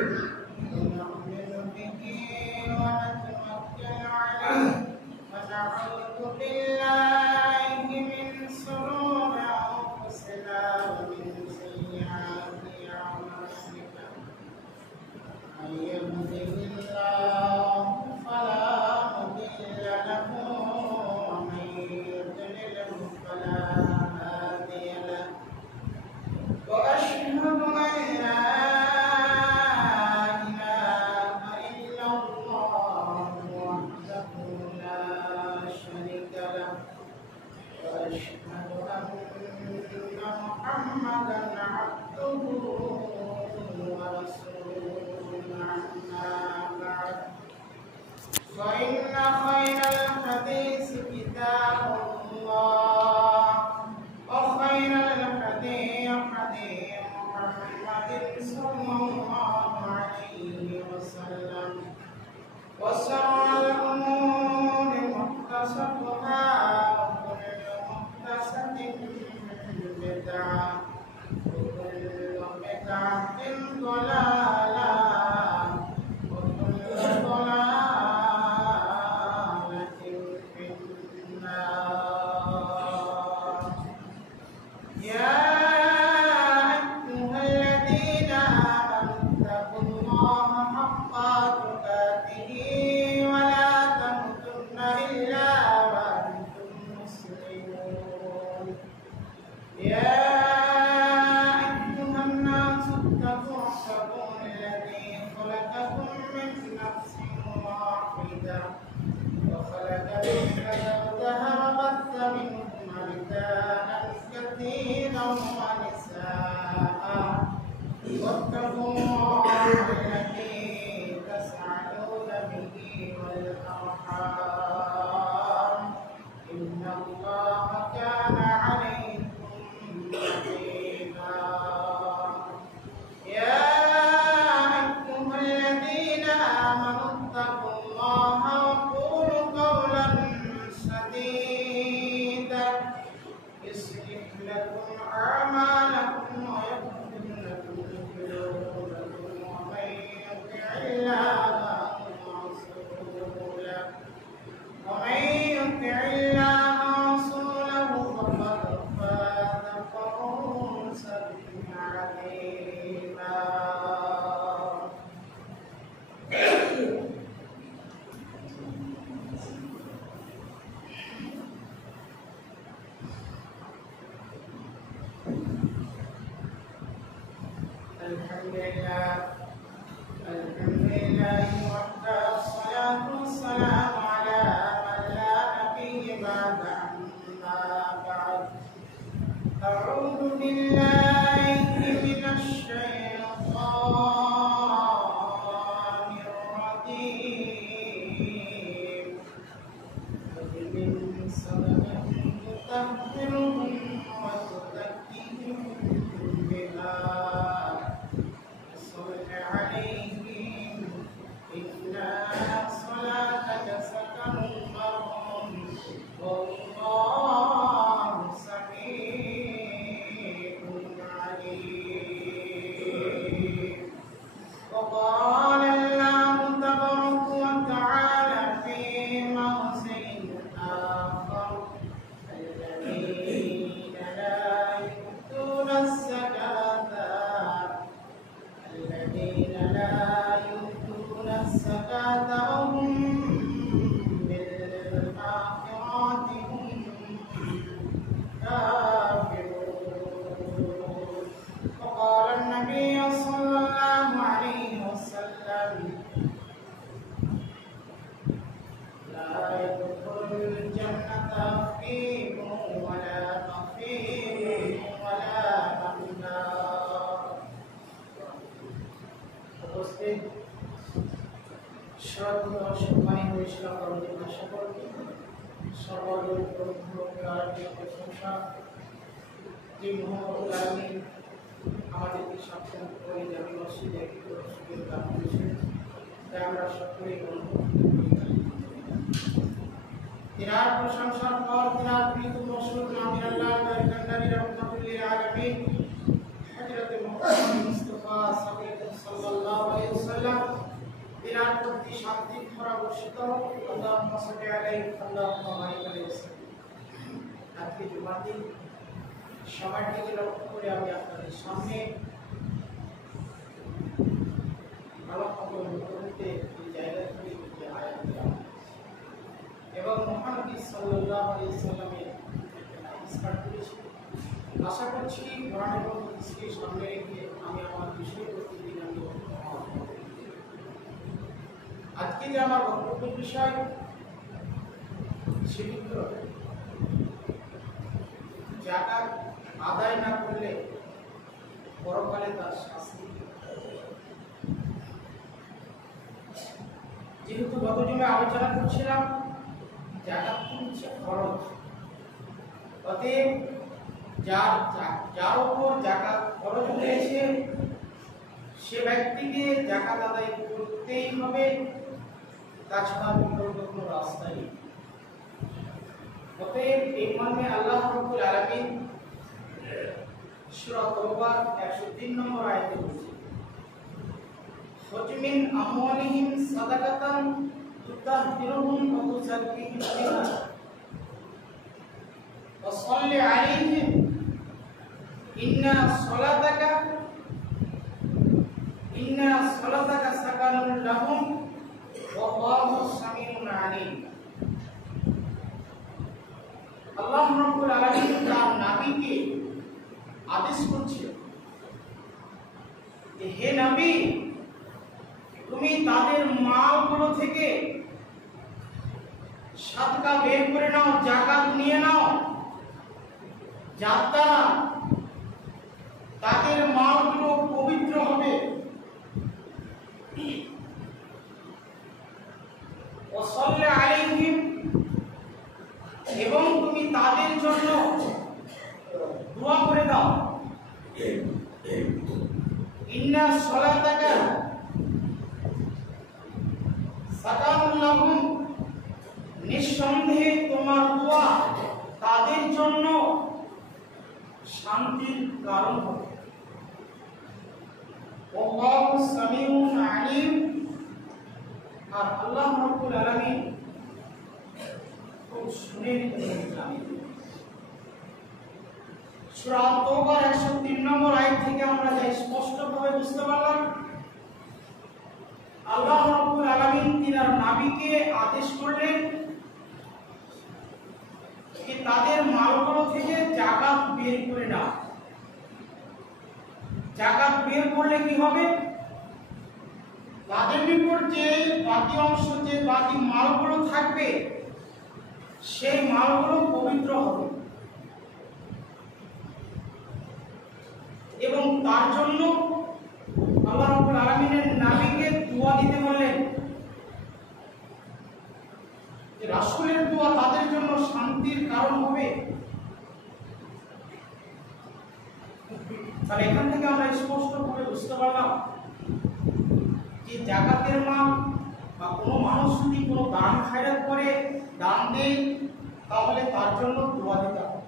ونؤمن به ونتوكل عليه ونعوذ بالله من شرور أنفسنا ومن سيئات أعمالنا من يهده الله فلا مضل له ومن يضلل فلا هادي له وأشهد أن لا إله إلا الله وحده لا شريك له وأشهد أن محمدا عبده ورسوله أما بعد فإن خير الحديث كتاب الله وخير الهدي هدي محمد صلى الله عليه وسلم وشر الأمور محدثاتها وكل محدثة بدعة وكل بدعة ضلالة وكل ضلالة في النار. يا أيها الذين آمنوا اتقوا الله حق تقاته ولا تموتن إلا وأنتم مسلمون. يا أيها الناس اتقوا ربكم الذي خلقكم من نفس واحدة وخلق منها زوجها وبث منهما رجالا كثيرا ونساء واتقوا الله الذي تسألون به والأرحام إن الله كان عليكم رقيبا. يا أيها الذين آمنوا اتقوا الله وقولوا قولا سديدا يصلح لكم أعمالكم ويغفر لكم ذنوبكم ومن يطع الله ورسوله فقد فاز فوزا عظيما. الحمد لله وحده الصلاة والسلام على من لا نبي بعد أما بعد أعوذ بالله من الشيطان الرجيم ومن سبب تطهرهم وتزكيهم بها عليهم إن صلاتك سكن لهم والله سميع عليم. وقال الله تبارك وتعالى في موضع آخر الذين لا يؤتون الزكاة وهم بالآخرة هم كافرون. وقال النبي صلى الله عليه وسلم لا يدخل الجنة فيهم ولا بخيل ولا منار. সম্মানিত ইসলাম ধর্মের সকলকে সকলের প্রশংসা যে মহান আলামিন আমাদেরকে সক্ষম করে যাবে মসজিদে সুযোগ দান করেছেন, তাই আমরা সকলেই তিনার প্রশংসার পর তিনার প্রিয় রসূল নবী আল্লাহ কান্দারি রহমাতুল লিল আলামিন হযরত মুহাম্মদ মুস্তাফা সাল্লাল্লাহু আলাইহি শান্তি শান্তি ভরা বর্ষিত হোক। আল্লাহুম্মা সাল্লি আলাইহি আল্লাহুম্মা বারিক আলাইহি। আজকে জুমার দিন সময়টিকে লক্ষ্য করে আমি আপনাদের সামনে এই জায়গা থেকে যে আয়াত এবং মুহাম্মদ সাল্লাল্লাহু আলাইহি সাল্লামের ইসলাম করেছি। আশা করছি কোরআন এবং হাদিসকে সামনে রেখে আমি আমার বিষয়বস্তু দিলাম। আজকে যে আমার বক্তব্যের বিষয় সেটি হল যাকাত আদায় না করলে পরকালে তার শাস্তি। যেহেতু গত জুমায় আলোচনা করছিলাম যাকাত হচ্ছে খরচ, অতএব যার উপর যাকাত খরচ হয়েছে সে ব্যক্তিকে যাকাত আদায় করতেই হবে, তাছাড়া বিকল্প কোনো রাস্তা নেই। অতএব এই মর্মে আল্লাহ রাব্বুল আলামিন সূরা তাওবা 103 নম্বর আয়াতে বলেছেন, খুয মিন আমওয়ালিহিম সাদাকাতান তুতাহহিরুহুম ওয়া তুযাক্কিহিম বিহা ওয়া সাল্লি আলাইহিম ইন্না সালাতাকা সাকানুল লাহুম ওয়াল্লাহু সামিউন আলীম। আল্লাহ রাব্বুল আলামিন তার নবীকে আদেশ করছেন যে হে নবী, তুমি তাদের মালগুলো থেকে সাদকা বের করে নাও, যাকাত নিয়ে নাও, যার দ্বারা তাদের মালগুলো পবিত্র হবে। ওয়াসাল্লি আলাইহিম, এবং তুমি তাদের জন্য দোয়া করে দাও। ইন্না সালাতাকা সাকানুল লাহুম, নিঃসন্দেহে তোমার দোয়া তাদের জন্য শান্তির কারণ হবে। আল্লাহু সামিউন আলীম, আর আল্লাহ রাব্বুল আলামিন খুব শুনে নিতে জানেন। সূরা তাওবার 103 নম্বর আয়াত থেকে আমরা যা স্পষ্টভাবে বুঝতে পারলাম, আল্লাহ রাব্বুল আলামিন তিনার নবীকে আদেশ করলেন যে তাদের মালগুলো থেকে যাকাত বের করে নাও। যাকাত বের করলে কি হবে? তাদের নিকট যে বাকি অংশ, যে বাকি মালগুলো থাকবে, সেই মালগুলো পবিত্র হবে এবং তার জন্য আল্লাহ রাব্বুল আলামিনের নবীকে দোয়া দিতে বললেন যে রাসূলের দোয়া তাদের জন্য শান্তির কারণ হবে। তাহলে এখান থেকে আমরা স্পষ্টভাবে বুঝতে পারলাম যে যাকাতের মাল বা কোনো মানুষ যদি কোনো দান খায়রাত করে, দান দেয়, তাহলে তার জন্য দোয়া দিতে হবে।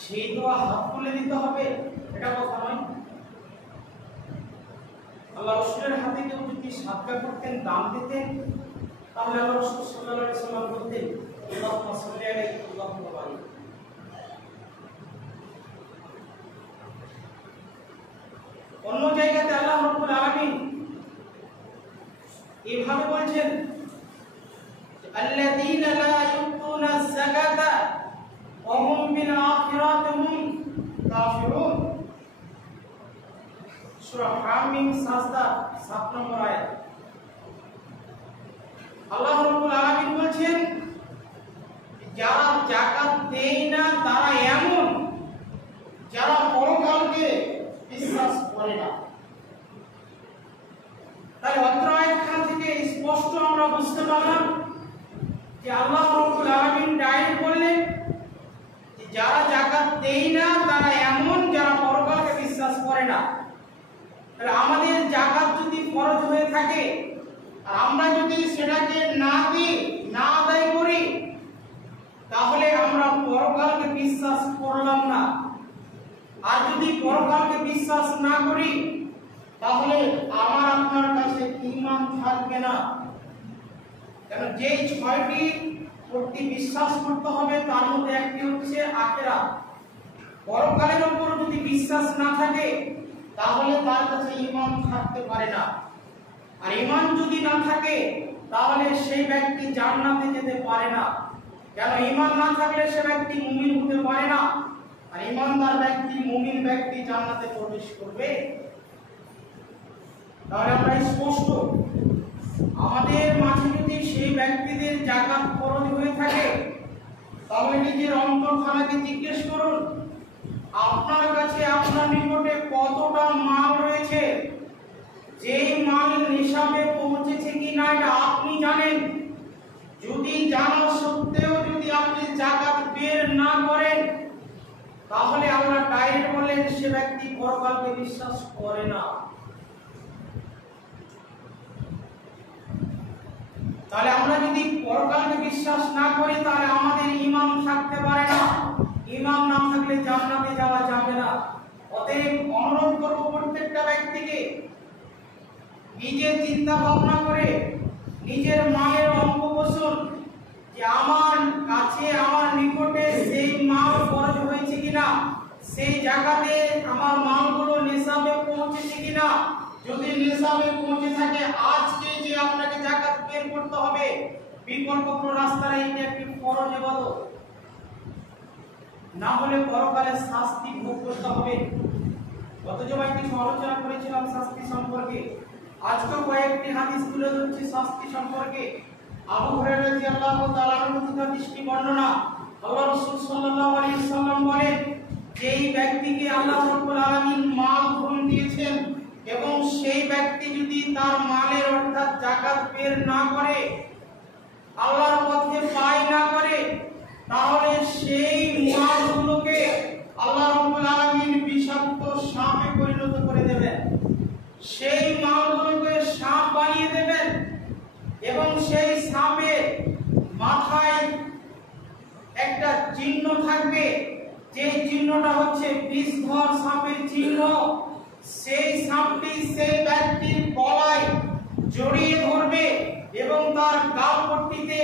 সেই দোয়া হাত তুলে দিতে হবে এটা কথা নয়। আল্লাহ রাসূলের হাতে কেউ যদি সাদকা করতেন, দান দিতেন, তাহলে আল্লাহ রাসূল সাল্লাল্লাহু আলাইহি ওয়াসাল্লাম বলতেন আল্লাহুম্মা সাল্লি আলাইহি আল্লাহুম্মা বারিক। অন্য জায়গাতে আল্লাহ রাব্বুল আলামিন এভাবে বলছেন, আল্লাযীনা লা ইউতুনা যাকাতা ওয়া হুম বিল আখিরাতি হুম কাফিরুন। সূরা হামিম সাজদা 7 নম্বর আয়াত। আল্লাহ রাব্বুল আলামিন বলছেন যারা যাকাত দেয় না তারা এমন যারা পরকালকে বিশ্বাস করে না। তাই অত্র আয়াতখান থেকে স্পষ্ট আমরা বুঝতে পারলাম যে আল্লাহ রাব্বুল আলামিন ডাইরেক্ট বললেন যে যারা যাকাত দেয় না তারা এমন যারা পরকালকে বিশ্বাস করে না। তাহলে আমাদের যাকাত যদি ফরজ হয়ে থাকে আর আমরা যদি সেটাকে না দিই, না আদায় করি, তাহলে আমরা পরকালকে বিশ্বাস করলাম না। আর যদি পরকালকে বিশ্বাস না করি তাহলে আমার আপনার কাছে ঈমান থাকবে না। কারণ যে 6টি প্রতি বিশ্বাস করতে হবে তার মধ্যে একটি হচ্ছে আখিরাত। পরকালের উপর যদি বিশ্বাস না থাকে তাহলে তার কাছে ঈমান থাকতে পারে না। আর ঈমান যদি না থাকে তাহলে সেই ব্যক্তি জান্নাতে যেতে পারে না। কেন? ঈমান না থাকলে সে ব্যক্তি মুমিন হতে পারে না। আর ঈমানদার ব্যক্তি, মুমিন ব্যক্তি জান্নাতে প্রবেশ করবে। তাহলে আমরা স্পষ্ট, আমাদের মাঝে যদি সেই ব্যক্তিদের যাকাত ফরজ হয়ে থাকে তাহলে নিজের অন্তরখানাকে জিজ্ঞেস করুন, আপনার কাছে, আপনার নিকটে কতটা মাল রয়েছে? যেই মাল নিসাবে পৌঁছেছে কি না এটা আপনি জানেন। যদি জানা সত্ত্বেও যদি আপনি যাকাত বের না করেন তাহলে আমরা ডাইরেক্ট বলেন সে ব্যক্তি পরকালকে বিশ্বাস করে না। তাহলে আমরা যদি পরকালকে বিশ্বাস না করি তাহলে আমাদের ঈমান থাকতে পারে না। ঈমান না থাকলে জান্নাতে যাওয়া যাবে না। অতএব অনুরোধ করব প্রত্যেকটা ব্যক্তিকে নিজে চিন্তা ভাবনা করে নিজের মালের অঙ্ক কষুন যে আমার কাছে, আমার নিকটে সেই মাল খরচ হয়েছে কিনা, সেই জায়গাতে আমার মালগুলো নিসাবে পৌঁছেছে কিনা। যদি নিসাবে পৌঁছে থাকে আজকে যে আপনাকে যাকাত বের করতে হবে, বিকল্প কোনো রাস্তা নেই, এটা একটি ফরজ ইবাদত। না হলে পরকালে শাস্তি ভোগ করতে হবে। গত জমায় কিছু আলোচনা করেছিলাম শাস্তি সম্পর্কে, আজকে কয়েকটি হাদিস তুলে ধরছি শাস্তি সম্পর্কে। আবু হুরায়রা রাদিয়াল্লাহু তাআলা আনহু থেকে দৃষ্টি বর্ণনা, আল্লাহ রাসূল সাল্লাল্লাহু আলাইহি সাল্লাম বলেন, যেই ব্যক্তিকে আল্লাহ রাব্বুল আলামিন মাল ধন দিয়েছেন এবং সেই ব্যক্তি যদি তার মালের অর্থাৎ যাকাত বের না করে, আল্লাহর পথে ব্যয় না করে, তাহলে সেই মালগুলোকে আল্লাহ রাব্বুল আলামিন বিষাক্ত সাপে পরিণত করে দেবেন। সেই মালগুলোকে সাপ বানিয়ে দেবেন এবং সেই সাপের মাথায় একটা চিহ্ন থাকবে, যে চিহ্নটা হচ্ছে বিষধর সাপের চিহ্ন। সেই সাপটি সেই ব্যক্তির গলায় জড়িয়ে ধরবে এবং তার গালপট্টিতে,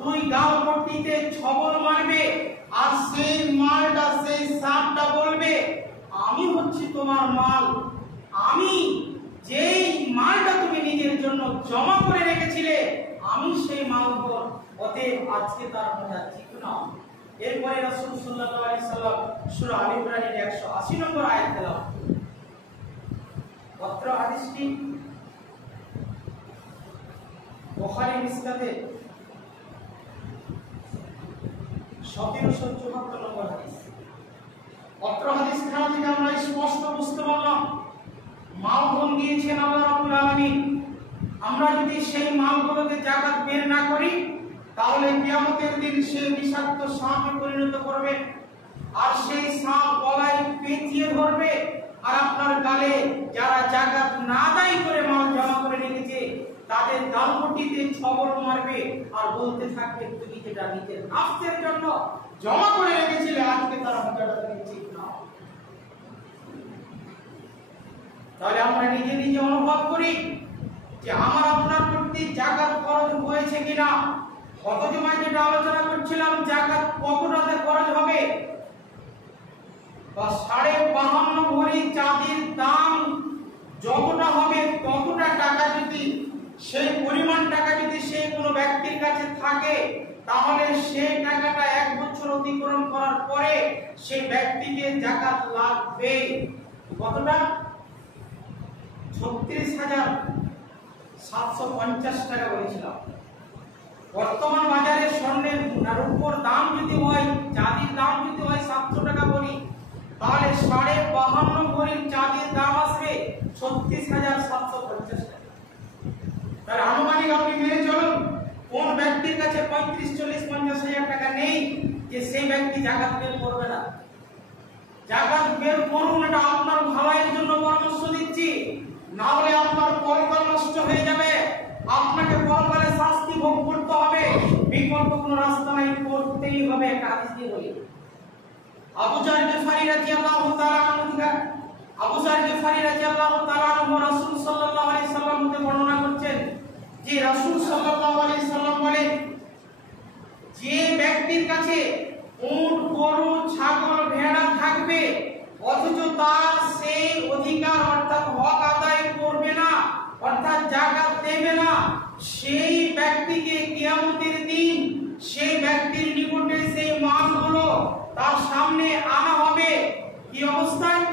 দুই গালপট্টিতে ছবল মারবে। আর সেই মালটা, সেই সাপটা বলবে, আমি হচ্ছি তোমার মাল, আমি যেই মালটা তুমি নিজের জন্য জমা করে রেখেছিলে আমি সেই মাল ধর। অতএব আজকে তার মজা ঠিক না। এরপরে রাসূল সাল্লাল্লাহু আলাইহি সাল্লাম সূরা আলে ইমরানের 180 নম্বর আয়াত তেলাওয়াত। অত্র হাদিসটি বুখারী মিসকাতে 1774 নম্বর হাদিস। অত্র হাদিস খানা থেকে আমরা স্পষ্ট বুঝতে পারলাম মাল ধন দিয়েছেন আল্লাহ রাব্বুল আলামিন। আমরা যদি সেই মালগুলোকে যাকাত বের না করি তাহলে কিয়ামতের দিন সে বিষাক্ত সাপে পরিণত করবে। আর সেই সাপ গলায় পেঁচিয়ে ধরবে আর আপনার গালে যারা যাকাত না আদায় করে মাল জমা করে রেখেছে তাদের গালপট্টিতে ছবল মারবে আর বলতে থাকবে, তুমি যেটা নিজের নাফসের জন্য জমা করে রেখেছিলে আজকে তারা মজাটা তুমি ঠিক না। তাহলে আমরা নিজে নিজে অনুভব করি যে আমার আপনার প্রতি যাকাত খরচ হয়েছে কিনা। গত জমায় যেটা আলোচনা করছিলাম, যাকাত কতটাতে খরচ হবে, 52.5 ভরি চাঁদির দাম যতটা হবে ততটা টাকা যদি, সেই পরিমাণ টাকা যদি সেই কোনো ব্যক্তির কাছে থাকে তাহলে সেই টাকাটা 1 বছর অতিক্রম করার পরে সেই ব্যক্তিকে যাকাত লাগবে। কতটা? 36,750 টাকা বলেছিলাম। বর্তমান বাজারে স্বর্ণের রূপোর দাম যদি হয়, চাঁদির দাম যদি হয় 700 টাকা ভরি, তাহলে 52.5 ভরির চাঁদির দাম আসবে 36,750 টাকা। তাহলে আনুমানিক আপনি মেনে চলুন, কোন ব্যক্তির কাছে 35, 40, 50 হাজার টাকা নেই যে সেই ব্যক্তি যাকাত বের করবে না। যাকাত বের করুন, এটা আপনার ভালোর জন্য পরামর্শ দিচ্ছি। না হলে আপনার পরকাল নষ্ট হয়ে যাবে, আপনাকে পরকালে শাস্তি ভোগ করতে হবে। বিকল্প কোনো রাস্তা নাই, করতেই হবে। একটা হাদিস দিয়ে বলি, আবু জার গিফারী রাদিয়াল্লাহু তাআলা আনহু আবু যার গিফারী রাদিয়াল্লাহু তাআলা আনহু রাসূল সাল্লাল্লাহু আলাইহি সাল্লাম হতে বর্ণনা করছেন যে রাসূল সাল্লাল্লাহু আলাইহি সাল্লাম বলেন, যে ব্যক্তির কাছে উট, গরু, ছাগল, ভেড়া থাকবে অথচ তার সেই অধিকার অর্থাৎ হক আদায় করবে না, অর্থাৎ যাকাত দেবে না, সেই ব্যক্তিকে কিয়ামতের দিন সেই ব্যক্তির নিকটে সেই মালগুলো তার সামনে আনা হবে। কি অবস্থায়?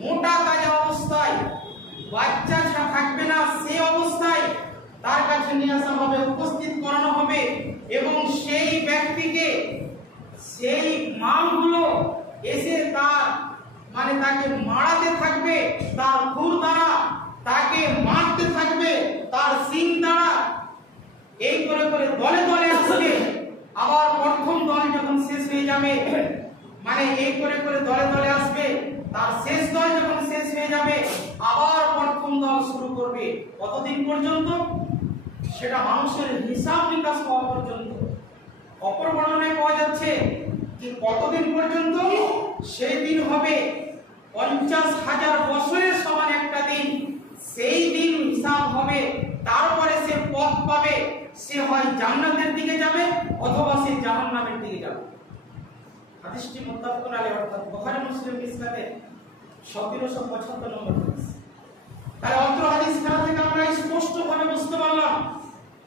মোটা তাজা অবস্থায়, বাচ্চা থাকবে না সেই অবস্থায় তার কাছে নিয়ে আসা হবে, উপস্থিত করানো হবে এবং সেই ব্যক্তিকে সেই মালগুলো এসে তার তাকে মারাতে থাকবে, তার খুর দ্বারা তাকে মারতে থাকবে, তার সিং দ্বারা। এই করে করে দলে দলে আসবে। আবার প্রথম দল যখন শেষ হয়ে যাবে, এই করে করে দলে দলে আসবে, তার শেষ দল যখন শেষ হয়ে যাবে আবার প্রথম দল শুরু করবে। কতদিন পর্যন্ত? সেটা মানুষের হিসাব নিকাশ হওয়া পর্যন্ত। অপর বর্ণনায় পাওয়া যাচ্ছে যে কতদিন পর্যন্ত? সেই দিন হবে 50,000 বছরের সমান একটা দিন। সেই দিন হিসাব হবে, তারপরে সে পথ পাবে, সে হয় জান্নাতের দিকে যাবে অথবা সে জাহান্নামের দিকে যাবে। হাদিসটি মুত্তাফাকুন আলাইহি, অর্থাৎ বুখারী মুসলিম ইসনাদে 1775 নম্বর হাদিস। তাহলে অত্র হাদিস খানা থেকে আমরা স্পষ্ট ভাবে বুঝতে পারলাম,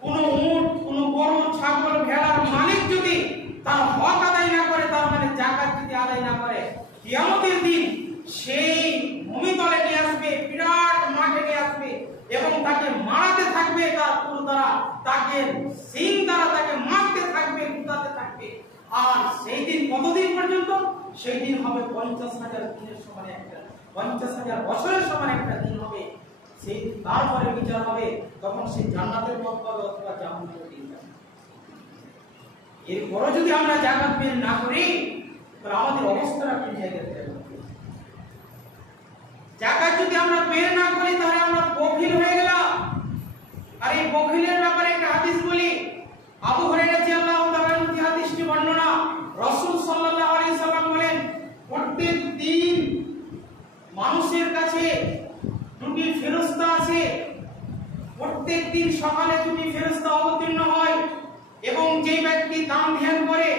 কোন উট, কোন গরু, ছাগল, ভেড়ার মালিক যদি তার হক আদায় না করে, তার যাকাত যদি আদায় না করে, কিয়ামতের দিন সেই ভূমিতলে নিয়ে আসবে, বিরাট মাঠে নিয়ে আসবে এবং তাকে মারতে থাকবে, তার খুর দ্বারা, তাকে সিং দ্বারা তাকে মারতে থাকবে, কুটাতে থাকবে। আর সেই দিন কতদিন পর্যন্ত? সেই দিন হবে 50,000 দিনের সমান একটা, 50,000 বছরের সমান একটা দিন হবে। সেই তারপরে বিচার হবে, তখন সে জান্নাতের পথ পাবে অথবা জাহান্নামের দিকে যাবে। এরপরও যদি আমরা জাকাত বের না করি, তাহলে আমাদের অবস্থাটা কোন জায়গায় যাবে? জাকাত যদি আমরা বের না করি তাহলে আমরা বখিল হয়ে গেলাম। আর এই বখিলের ব্যাপারে একটা হাদিস বলি। আবু হুরায়রা রাদিয়াল্লাহু তাআলা আনহু হাদিসটি বর্ণনা, রাসূল সাল্লাল্লাহু আলাইহি সাল্লাম বলেন, প্রত্যেক দিন মানুষের কাছে দুটি ফেরেশতা আছে। প্রত্যেক দিন সকালে দুটি ফেরেশতা অবতীর্ণ হয় এবং যে ব্যক্তি দান ধ্যান করে,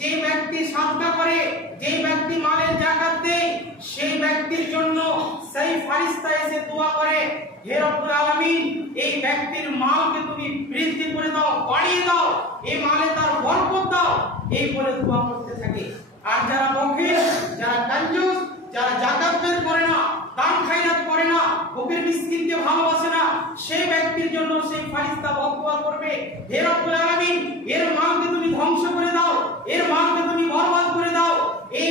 যে ব্যক্তি সাদকা করে, যে ব্যক্তি মালের যাকাত দেয়, সেই ব্যক্তির জন্য সেই ফেরেশতা এসে দোয়া করে, হে রব্বুল আলামিন, এই ব্যক্তির মালকে তুমি বৃদ্ধি করে দাও, বাড়িয়ে দাও, এই মালে তার বরকত দাও, এই বলে দোয়া করতে থাকে। আর যারা বখিল, যারা কঞ্জুস, যারা যাকাত বের করে না, দান খায়রাত করে না, ফকির মিসকিনকে ভালোবাসে না, সেই ব্যক্তির জন্য সেই ফেরেশতা বদদোয়া করবে, হে রব্বুল আলামিন, এর মালকে তুমি ধ্বংস করে দাও, এর মালকে তুমি বরবাদ করে দাও, এই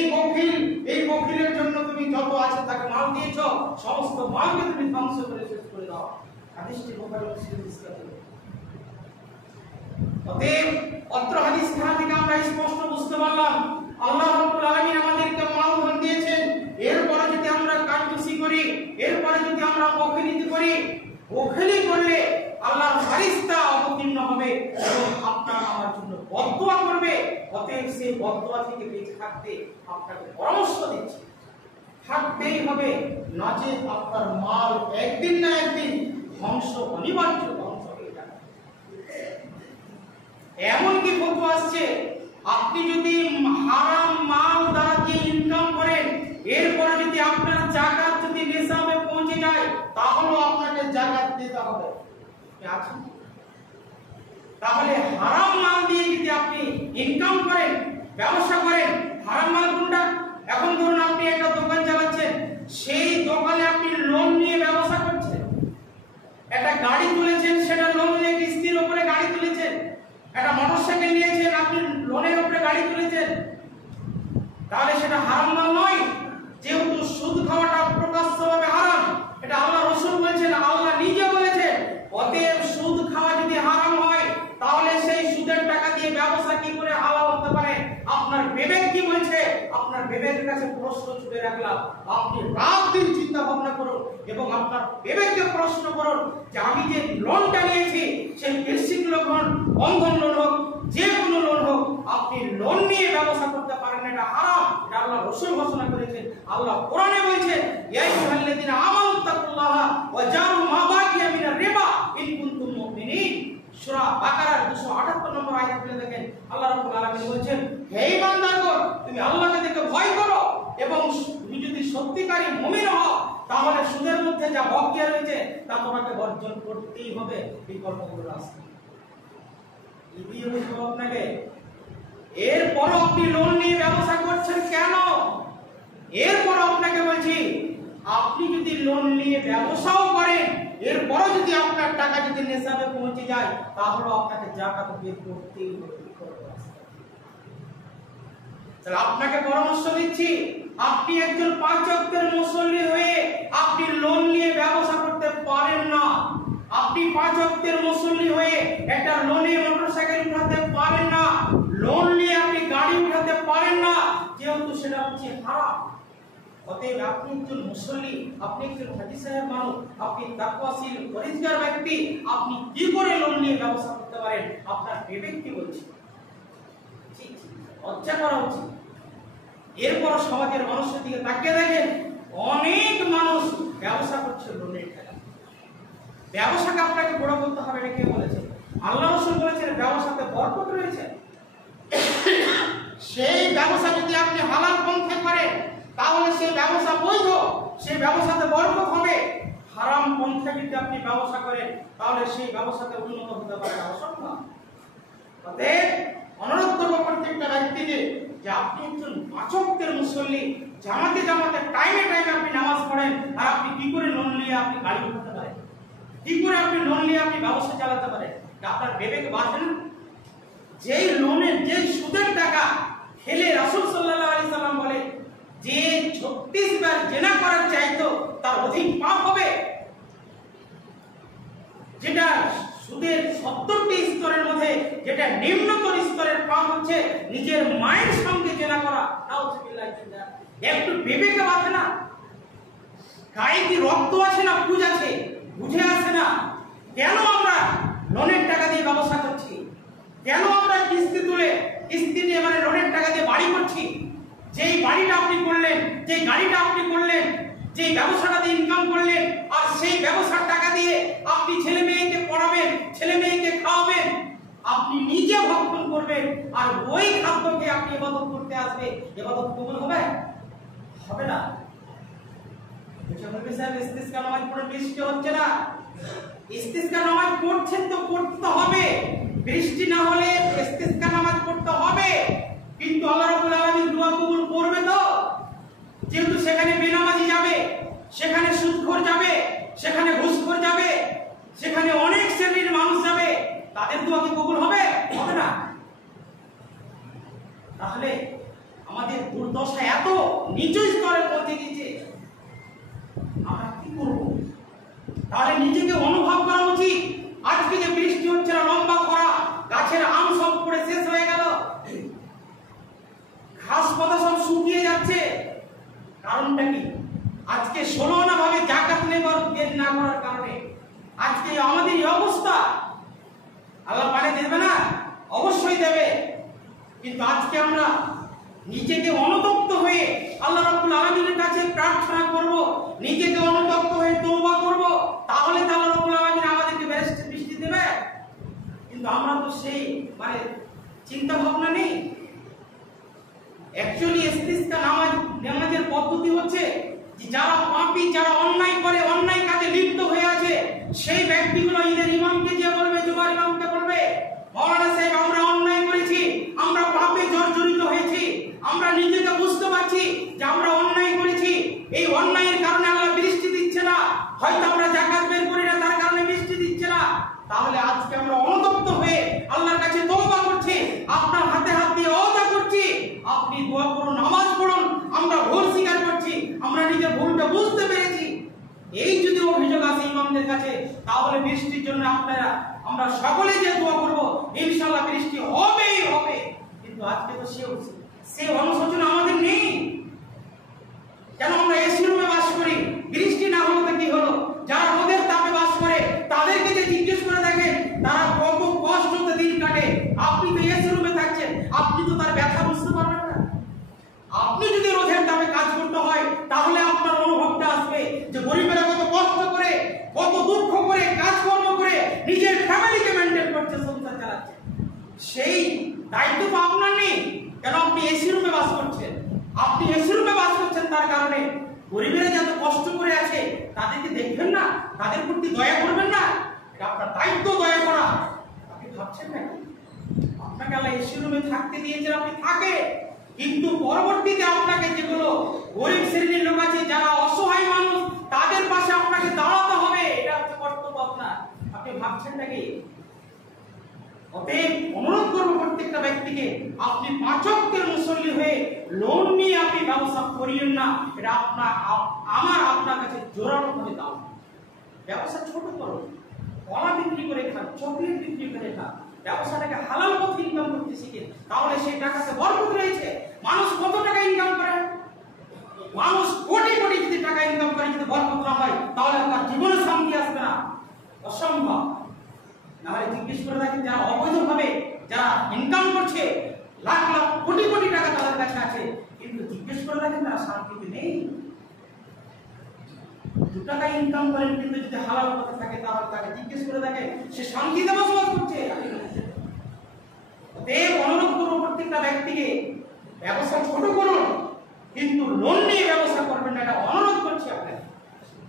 বখিলের জন্য তুমি যত আছে তাকে মাল দিয়েছো, সমস্ত মালকে তুমি ধ্বংস করে শেষ করে দাও। হাদিসটি বুখারী মুসলিম ইসনাদে। অতএব অত্র হাদিস খানা থেকে আমরা স্পষ্ট বুঝতে পারলাম, আল্লাহ রাব্বুল আলামিন আমাদেরকে মাল ধন দিয়েছেন। এরপরে যদি আমরা কাজুসি করি, এরপরে যদি আমরা বখিলিতি করি, বখিলি করলে আল্লাহর ফেরেশতা অবতীর্ণ হবে এবং আপনার আমার জন্য বদদোয়া করবে। অতএব সেই বদদোয়া থেকে বেঁচে থাকতে আপনাকে পরামর্শ দিচ্ছি, থাকতেই হবে, নচেৎ আপনার মাল একদিন না একদিন ধ্বংস, অনিবার্য ধ্বংস হয়ে যাবে। এমন কি ফতোয়া আসছে, আপনি যদি হারাম মাল দ্বারা যে ইনকাম করেন, এরপরে যদি আপনার যাকাত যদি নিসাবে পৌঁছে যায়, তাহলেও আপনাকে যাকাত দিতে হবে। তাহলে হারাম মাল দিয়ে যদি আপনি ইনকাম করেন, ব্যবসা করেন, হারাম মাল কোনটা? এখন ধরুন আপনি একটা দোকান চালাচ্ছেন, সেই দোকানে আপনি লোন নিয়ে ব্যবসা করছেন, একটা গাড়ি তুলেছেন, সেটা লোন নিয়ে কিস্তির উপরে গাড়ি তুলেছেন, একটা মোটরসাইকেল নিয়েছেন, আপনি লোনের উপরে গাড়ি তুলেছেন, তাহলে সেটা হারাম মাল নয়। যেহেতু সুদ খাওয়াটা প্রকাশ্যভাবে হারাম, এটা আল্লাহ রাসূল বলেছেন, আল্লাহ নিজে বলেছেন। অতএব সুদ খাওয়া যদি হারাম হয়, তাহলে সেই সুদের টাকা দিয়ে ব্যবসা কি করে হালাল হতে পারে? আপনার বিবেক কি বলছে? আপনার বিবেকের কাছে প্রশ্ন ছুড়ে রাখলাম। আপনি রাত দিন চিন্তা ভাবনা করুন এবং আপনার বিবেককে প্রশ্ন করুন যে আমি যে লোনটা নিয়েছি, সেই বেসিক লোন হোক, বন্ধন লোন হোক, যে কোনো লোন হোক, আপনি লোন নিয়ে ব্যবসা করতে পারেন, এটা হারাম। এটা আল্লাহ রাসূল ঘোষণা করেছেন। আল্লাহ কোরআনে বলেছেন ইয়া আইয়ুহাল্লাযীনা আমানু তাকুল্লাহা ওয়া জারু মা বাকিয়া মিনার রিবা ইন কুনতুম মুমিনিন। সূরা বাকারার 278 নম্বর আয়াত খুলে দেখেন, আল্লাহ রাব্বুল আলামিন বলেছেন, হে ঈমানদারগণ, তুমি আল্লাহকে দেখে ভয় করো এবং তুমি যদি সত্যিকারী মুমিন হও তাহলে সুদের মধ্যে যা বকেয়া রয়েছে তা তোমাকে বর্জন করতেই হবে। বিকল্প কোনো রাস্তা নেই আপনাকে। এরপর আপনি লোন নিয়ে ব্যবসা করছেন কেন? এরপর আপনাকে বলছি, আপনি যদি লোন নিয়ে ব্যবসাও করেন, এরপরও যদি আপনার টাকা যদি নেশাবে পৌঁছে যায়, তাহলে আপনাকে যাকাত বের করতেই হবে। তাহলে আপনাকে পরামর্শ দিচ্ছি, আপনি একজন 5 ওয়াক্তের মুসল্লি হয়ে আপনি লোন নিয়ে ব্যবসা করতে পারেন না। আপনি 5 ওয়াক্তের মুসল্লি হয়ে একটা লোনে মোটরসাইকেল উঠাতে পারেন না, লোন নিয়ে আপনি গাড়ি উঠাতে পারেন না, যেহেতু সেটা হচ্ছে হারাম। অতএব আপনি একজন মুসল্লি, আপনি একজন হাজি সাহেব মানুষ, আপনি তাকওয়াশীল পরিষ্কার ব্যক্তি, আপনি কি করে লোন নিয়ে ব্যবসা করতে পারেন? আপনার বিবেক কি বলছে? লজ্জা করা উচিত। এরপর সমাজের মানুষের দিকে তাকিয়ে দেখেন, অনেক মানুষ ব্যবসা করছে লোনের টাকা। ব্যবসাকে আপনাকে বড় করতে হবে, এটা কে বলেছে? আল্লাহ রাসূল বলেছেন ব্যবসাতে বরকত রয়েছে। সেই ব্যবসা যদি আপনি হালাল পন্থায় করেন তাহলে সেই ব্যবসা বৈধ, সেই ব্যবসাতে বরকত হবে। হারাম পন্থায় যদি আপনি ব্যবসা করেন তাহলে সেই ব্যবসাতে উন্নত হতে পারে না, অসম্ভব। অতএব অনুরোধ করব প্রত্যেকটা ব্যক্তিকে যে আপনি একজন 5 ওয়াক্তের মুসল্লি, জামাতে জামাতে টাইমে টাইমে আপনি নামাজ পড়েন, আর আপনি কি করে লোন নিয়ে আপনি গাড়ি উঠাতে পারেন? কি করে আপনি লোন নিয়ে আপনি ব্যবসা চালাতে পারেন? আপনার বিবেক বাঁধে না? যেই লোনের, যেই সুদের টাকা খেলে রাসূল সাল্লাল্লাহু আলাইহি সাল্লাম বলে যে 36 বার জিনা করার চাইতো তার অধিক পাপ হবে। যেটা সুদের 70টি স্তরের মধ্যে যেটা নিম্নতর স্তরের পাপ হচ্ছে নিজের মায়ের সঙ্গে জিনা করা। নাউযুবিল্লাহ। একটু বিবেকে বাঁধে না? গায়ে কি রক্ত আছে না পুজ আছে? বুঝে আসে না কেন আমরা লোনের টাকা দিয়ে ব্যবসা করছি? কেন আমরা কিস্তি তুলে, কিস্তি নিয়ে মানে লোনের টাকা দিয়ে বাড়ি করছি? যেই বাড়িটা আপনি করলেন, যে গাড়িটা আপনি করলেন, যে ব্যবসাটা দিয়ে ইনকাম করলেন, আর সেই ব্যবসার টাকা দিয়ে আপনি ছেলে মেয়েকে পড়াবেন, ছেলে মেয়েকে খাওয়াবেন, আপনি নিজে ভক্ষণ করবেন, আর ওই খাদ্যকে আপনি ইবাদত করতে আসবে, ইবাদত কবুল হবে? হবে না। ইস্তিসকা নামাজ পড়ে বৃষ্টি হচ্ছে না, ইস্তিসকা নামাজ পড়ছেন তো পড়তে হবে। বৃষ্টি না হলে ইস্তিসকা নামাজ পড়তে হবে, কিন্তু আল্লাহ রাব্বুল আলামিন দোয়া কবুল করবে তো? যেহেতু সেখানে বেনামাজি যাবে, সেখানে সুদখোর যাবে, সেখানে ঘুষখোর যাবে, সেখানে অনেক শ্রেণীর মানুষ যাবে, তাদের দোয়া কি কবুল হবে? হবে না। তাহলে আমাদের দুর্দশা এত নিচু স্তরে পৌঁছে গেছে, আমরা কি করব? তাহলে নিজেকে অনুভব করা উচিত। আজকে যে বৃষ্টি হচ্ছে না, লম্বা খরা, গাছের আম সব পড়ে শেষ হয়ে গেল, ঘাস পাতা সব শুকিয়ে যাচ্ছে, কারণটা কি? আজকে 16 আনা ভাবে যাকাত নেবার বের না করার কারণে আজকে আমাদের এই অবস্থা। আল্লাহ পানি দেবে না? অবশ্যই দেবে, কিন্তু আজকে আমরা নিজেকে অনুতপ্ত হয়ে আল্লাহ রাব্বুল আলামিনের কাছে প্রার্থনা করব, নিজেকে অনুতপ্ত হয়ে তওবা করব, তাহলে তো আল্লাহ রাব্বুল আলামিন আমাদেরকে বৃষ্টি দেবে। কিন্তু আমরা তো সেই মানে চিন্তা ভাবনা নেই। অ্যাকচুয়ালি ইস্তিসকা নামাজের পদ্ধতি হচ্ছে যে যারা পাপী, যারা অন্যায় করে, অন্যায় কাজে লিপ্ত হয়ে আছে, সেই ব্যক্তিগুলো ঈদের ইমামকে যে বলবে, জুমার ইমামকে বলবে, মাওলানা সাহেব আমরা অন্যায় করেছি, আমরা পাপে জর্জরিত হয়েছি, আমরা নিজেকে বুঝতে পারছি যে আমরা অন্যায় করেছি, এই অন্যায়ের কারণে আল্লাহ বৃষ্টি দিচ্ছে না, হয়তো আমরা যাকাত বের করি না তার কারণে বৃষ্টি দিচ্ছে না। তাহলে আজকে আমরা অনুতপ্ত হয়ে আল্লাহর কাছে তওবা করছি, আপনার হাতে হাত দিয়ে ওয়াদা করছি, আপনি দোয়া করুন, নামাজ পড়ুন, আমরা ভুল স্বীকার করছি, আমরা নিজের ভুলটা বুঝতে পেরেছি। এই যদি অভিযোগ আসে ইমামদের কাছে, তাহলে বৃষ্টির জন্য আমরা সকলে যে দোয়া করব, ইনশাআল্লাহ বৃষ্টি হবেই হবে। কিন্তু আজকে তো সেই অনুশোচনা আমাদের নেই। কেন আমরা এসি রুমে বাস করি, বৃষ্টি না হলো তো কি হলো? যারা রোদের তাপে বাস করে তাদেরকে যে জিজ্ঞেস করে দেখেন তারা কত কষ্টতে দিন কাটে। আপনি তো এসি রুমে থাকছেন, আপনি তো তার ব্যথা বুঝতে পারবেন না। আপনি যদি কত দুঃখ করে কাজকর্ম করে নিজের ফ্যামিলিকে মেনটেন করছে, সংসার চালাচ্ছে, সেই দায়িত্ব তো আপনার নেই। কেন আপনি এসি রুমে বাস করছেন? আপনি এসি রুমে বাস করছেন তার কারণে গরিবেরা যত কষ্ট করে আছে তাদেরকে দেখবেন না, তাদের প্রতি দয়া করবেন না? এটা আপনার দায়িত্ব, দয়া করা। আপনি ভাবছেন নাকি আপনাকে আল্লাহ এসি রুমে থাকতে দিয়েছেন, আপনি থাকে, কিন্তু পরবর্তীতে আপনাকে যেগুলো গরিব শ্রেণীর লোক আছে, যারা অসহায় মানুষ, তাদের পাশে আপনাকে দাঁড়াতে হবে। এটা হচ্ছে কর্তব্য আপনার। আপনি ভাবছেন নাকি? অতএব অনুরোধ করবো প্রত্যেকটা ব্যক্তিকে, আপনি 5 ওয়াক্তের মুসল্লি হয়ে লোন নিয়ে আপনি ব্যবসা করিয়েন না। এটা আপনার কাছে জোরালো ভাবে দাও। ব্যবসা ছোট করো, কলা বিক্রি করে খান, চকলেট বিক্রি করে খান, ব্যবসাটাকে হালাল পথে ইনকাম করতে শিখেন, তাহলে সেই টাকাতে বরকত রয়েছে। মানুষ কত টাকা ইনকাম করে? মানুষ কোটি কোটি যদি টাকা ইনকাম করে, যদি বরকত না হয়, তাহলে আপনার জীবনে শান্তি আসবে না, অসম্ভব। নাহলে জিজ্ঞেস করে দেখেন, যারা অবৈধভাবে যারা ইনকাম করছে, লাখ লাখ কোটি কোটি টাকা তাদের কাছে আছে, কিন্তু জিজ্ঞেস করে দেখেন তারা শান্তিতে নেই। 2 টাকা ইনকাম করেন, কিন্তু যদি হালাল পথে থাকে, তাহলে তাকে জিজ্ঞেস করে দেখেন সে শান্তিতে বসবাস করছে। অতএব অনুরোধ করবো প্রত্যেকটা ব্যক্তিকে, ব্যবসা ছোট করুন, কিন্তু লোন নিয়ে ব্যবসা করবেন না, এটা অনুরোধ করছি আপনাকে।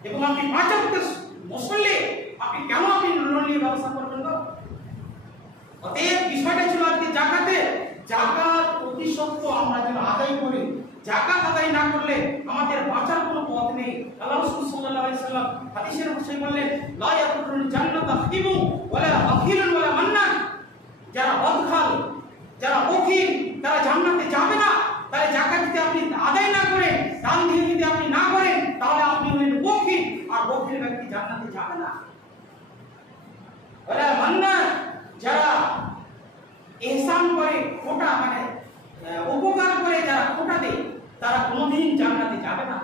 এবং আপনি 5 ওয়াক্তের মুসল্লি, আপনি কেন আপনি লোন নিয়ে ব্যবসা করবেন না? অতএব বিষয়টা ছিল আজকে যাকাতের। যাকাত অতি সত্য আমরা যেন আদায় করি। যাকাত আদায় না করলে আমাদের বাঁচার কোনো পথ নেই। আল্লাহ রাসূল সাল্লাল্লাহু আলাইহি সাল্লাম হাদিসের মধ্যে বললেন, লা ইয়াদখুলুল জান্নাতা হাকিমুন ওয়ালা বাখিলুন ওয়ালা মান্নান। যারা বদখাল, যারা বখিল, তারা জান্নাতে যাবে না। তাহলে যাকাত যদি আপনি আদায় না করেন, দান দিয়ে যদি আপনি না করেন, তাহলে আপনি হলেন বখিল, আর বখিল ব্যক্তি জান্নাতে যাবে না। ওয়ালা মান্নান, যারা ইহসান করে, খোটা মানে উপকার করে, যারা খোটা দেয়, তারা কোনোদিন জান্নাতে যাবে না।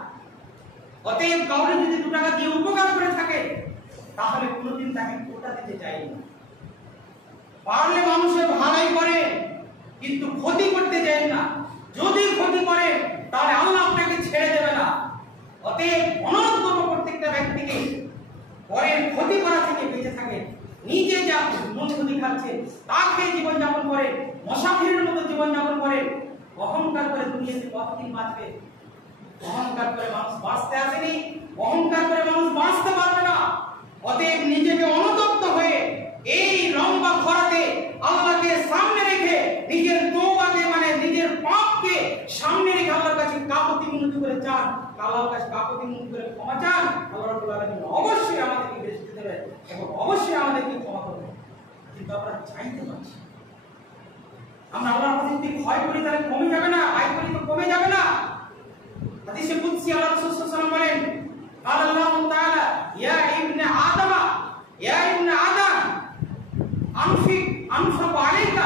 অতএব কাউকে যদি 2 টাকা দিয়ে উপকার করে থাকে, তাহলে কোনোদিন তাকে খোটা দিতে চাই না। পারলে মানুষের ভালোই করে, কিন্তু ক্ষতি করতে চাই না। যদি ক্ষতি করে, তাহলে আল্লাহ আপনাকে ছেড়ে দেবে না। অতএব অনুরোধ করবো প্রত্যেকটা ব্যক্তিকে, পরের ক্ষতি করা থেকে বেঁচে থাকে। নিজে যা মন ক্ষতি খাচ্ছে তা খেয়ে জীবনযাপন করে, মশাফিরের মতো জীবনযাপন করে। অহংকার করে দুনিয়াতে কতদিন বাঁচবে? অহংকার করে মানুষ বাঁচতে আসেনি, অহংকার করে মানুষ বাঁচতে পারবে না। অতএব নিজেকে অনুতপ্ত হয়ে এই লম্বা খরাতে আল্লাহকে সামনে রেখে, নিজের তওবাকে মানে নিজের পাপকে সামনে রেখে আল্লাহর কাছে কাকুতি মিনতি করে চান, আল্লাহর কাছে কাকুতি মিনতি করে ক্ষমা চান। আল্লাহ রাব্বুল আলামিন অবশ্যই আমাদেরকে বেঁচে দেবে এবং অবশ্যই আমাদেরকে ক্ষমা করবে। কিন্তু আমরা চাইতে পারছি, আমরা আল্লাহর কাছে যদি ভয় করি তাহলে কমে যাবে না, আয় করি তো কমে যাবে না। হাদিসে কুদসি আল্লাহ রাসূল সাল্লাল্লাহু আলাইহি ওয়াসাল্লাম বলেন, قال الله تعالى يا ابن آدم يا ابن آدم أنفق عليك,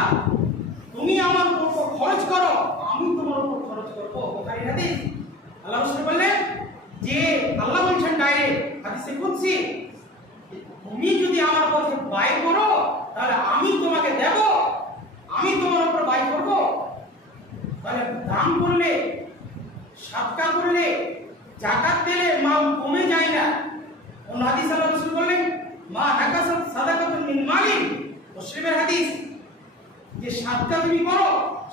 তুমি আমার উপর খরচ করো, আমি তোমার উপর খরচ করব। বুখারীর হাদিস। আল্লাহ রাসূল বললেন যে, আল্লাহ বলছেন ডাইরেক্ট হাদিসে কুদসি, তুমি যদি আমার পথে ব্যয় করো, তাহলে আমি তোমাকে দেব, আমি তোমার উপর ব্যয় করব। তাহলে দান করলে, সাদকা করলে, যাকাত দিলে মাল কমে যায় না। অন্য হাদিস আল্লাহ রাসূল বললেন, মা নাকাসাত সাদাকাতুন মিন মালিন, মুসলিমের হাদিস, যে সাদকা তুমি করো,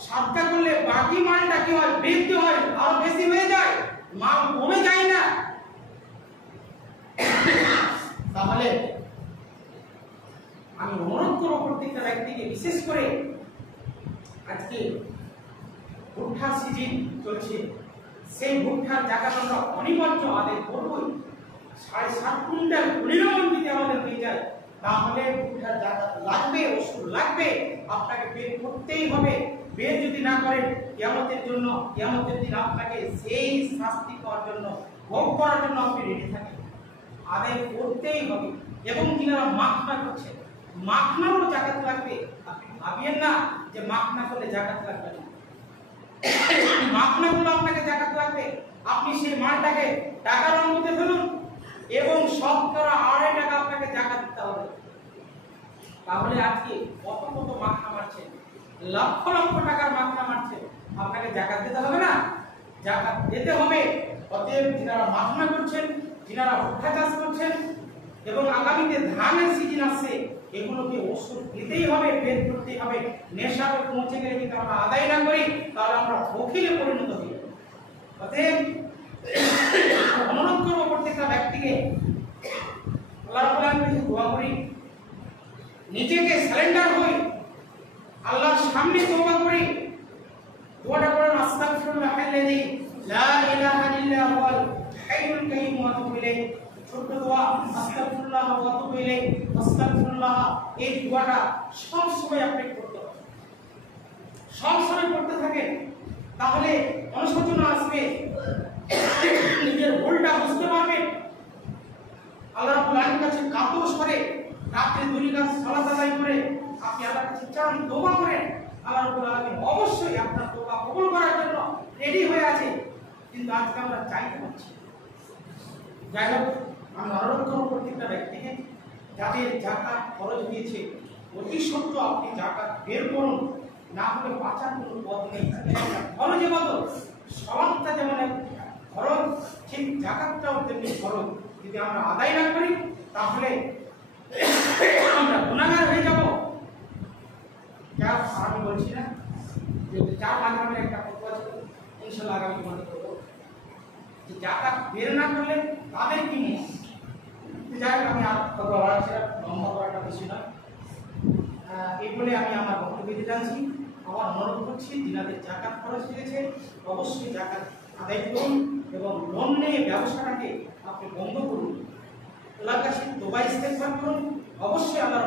সাদকা করলে বাকি মালটা কি হয়? বৃদ্ধি হয়, আর বেশি হয়ে যায়, মাল কমে যায় না। তাহলে আমি অনুরোধ করব প্রত্যেকটা ব্যক্তিকে, বিশেষ করে আজকে ভুট্টার সিজন চলছে, সেই ভুট্টার জাকাত আমরা অনিবার্য আদায় করবই। 7.5 কুইন্টাল পরিমাণ যদি আমাদের হয়ে যায়, তাহলে ভুট্টার জাকাত লাগবে, ওষুধ লাগবে, আপনাকে বের করতেই হবে। বের যদি না করেন, কিয়ামতের জন্য, কিয়ামতের দিন আপনাকে সেই শাস্তি পাওয়ার জন্য, ভোগ করার জন্য আপনি রেডি থাকেন, আদায় করতেই হবে। এবং যারা মাখনা করছে, মাখনারও জাকাত লাগবে। আপনি ভাবিয়েন না যে মাখনা করলে জাকাত লাগবে না, মাখনাগুলো আপনাকে জাকাত লাগবে। আপনি সেই মালটাকে টাকার মধ্যে ফেলুন এবং শতকরা 2.5 টাকা আপনাকে জাকাত দিতে হবে। তাহলে আজকে কত কত মাখনা মারছে, লক্ষ লক্ষ টাকার মাখনা মারছে, আপনাকে জাকাত দিতে হবে না? জাকাত দিতে হবে। অতএব যারা মাখনা করছেন, যারা ভুট্টা চাষ করছেন এবং আগামীতে ধানের সিজন আসছে, এগুলোকে ওষুধ দিতেই হবে, বের করতেই হবে। নেশাতে পৌঁছে গেলে যদি আমরা আদায় না করি তাহলে আমরা বখিলে পরিণত হই। অতএব অনুরোধ করবো প্রত্যেকটা ব্যক্তিকে, আল্লাহ রাব্বুল আলামিনের কাছে দোয়া করি, নিজেকে সারেন্ডার হই, আল্লাহর সামনে তওবা করি। দোয়াটা করেন, আস্তাগফিরুল্লাহাল্লাযী লা ইলাহা ইল্লা হুয়াল হাইয়ুল কাইয়্যুম ওয়া আতুবু ইলাইহি। ছোট্ট দোয়া, আস্তাগফিরুল্লাহ ওয়া আতুবু ইলাইহি, আস্তাগফিরুল্লাহ। এই দোয়াটা সব সময় আপনি করতে হবে, সব সময় করতে থাকেন, তাহলে অনুশোচনা আসবে, নিজের ভুলটা বুঝতে পারবেন। আল্লাহ রাব্বুল আলামিনের কাছে কাতর স্বরে রাতে 2 রাকাত সালাত আদায় করে আপনি আল্লাহর কাছে চান, তওবা করেন। আল্লাহ রাব্বুল আলামিন অবশ্যই আপনার তওবা কবুল করার জন্য রেডি হয়ে আছে, কিন্তু আজকে আমরা চাইতে পারছি। যাই হোক, আমি অনুরোধ করব প্রত্যেকটা ব্যক্তিকে, যাদের যাকাত খরচ হয়েছে অতি সত্য আপনি যাকাত বের করুন, না হলে বাঁচার কোনো পথ নেই। খরচ এবাদত, সওয়াবটা যেমন খরচ, ঠিক যাকাতটাও তেমনি খরচ। যদি আমরা আদায় না করি তাহলে আমরা গুনাহগার হয়ে যাব। যা আমি বলছি না, যে যার মাধ্যমে একটা ফতোয়া ছিল, ইনশাআল্লাহ আগামী মনে করবো যে যাকাত বের না করলে তাদের কি নিয়ে। যাই হোক, আমি আর কথা বাড়াচ্ছি না, লম্বা করাটা বেশি নয়। এই বলে আমি আমার বক্তব্য দিতে জানছি। আবার অনুরোধ করছি, যিনাদের যাকাত খরচ হয়েছে অবশ্যই যাকাত আদায় করুন এবং লোন নিয়ে ব্যবসাটাকে আপনি বন্ধ করুন। আল্লাহর কাছে তওবা ইস্তেগফার করুন, অবশ্যই আল্লাহ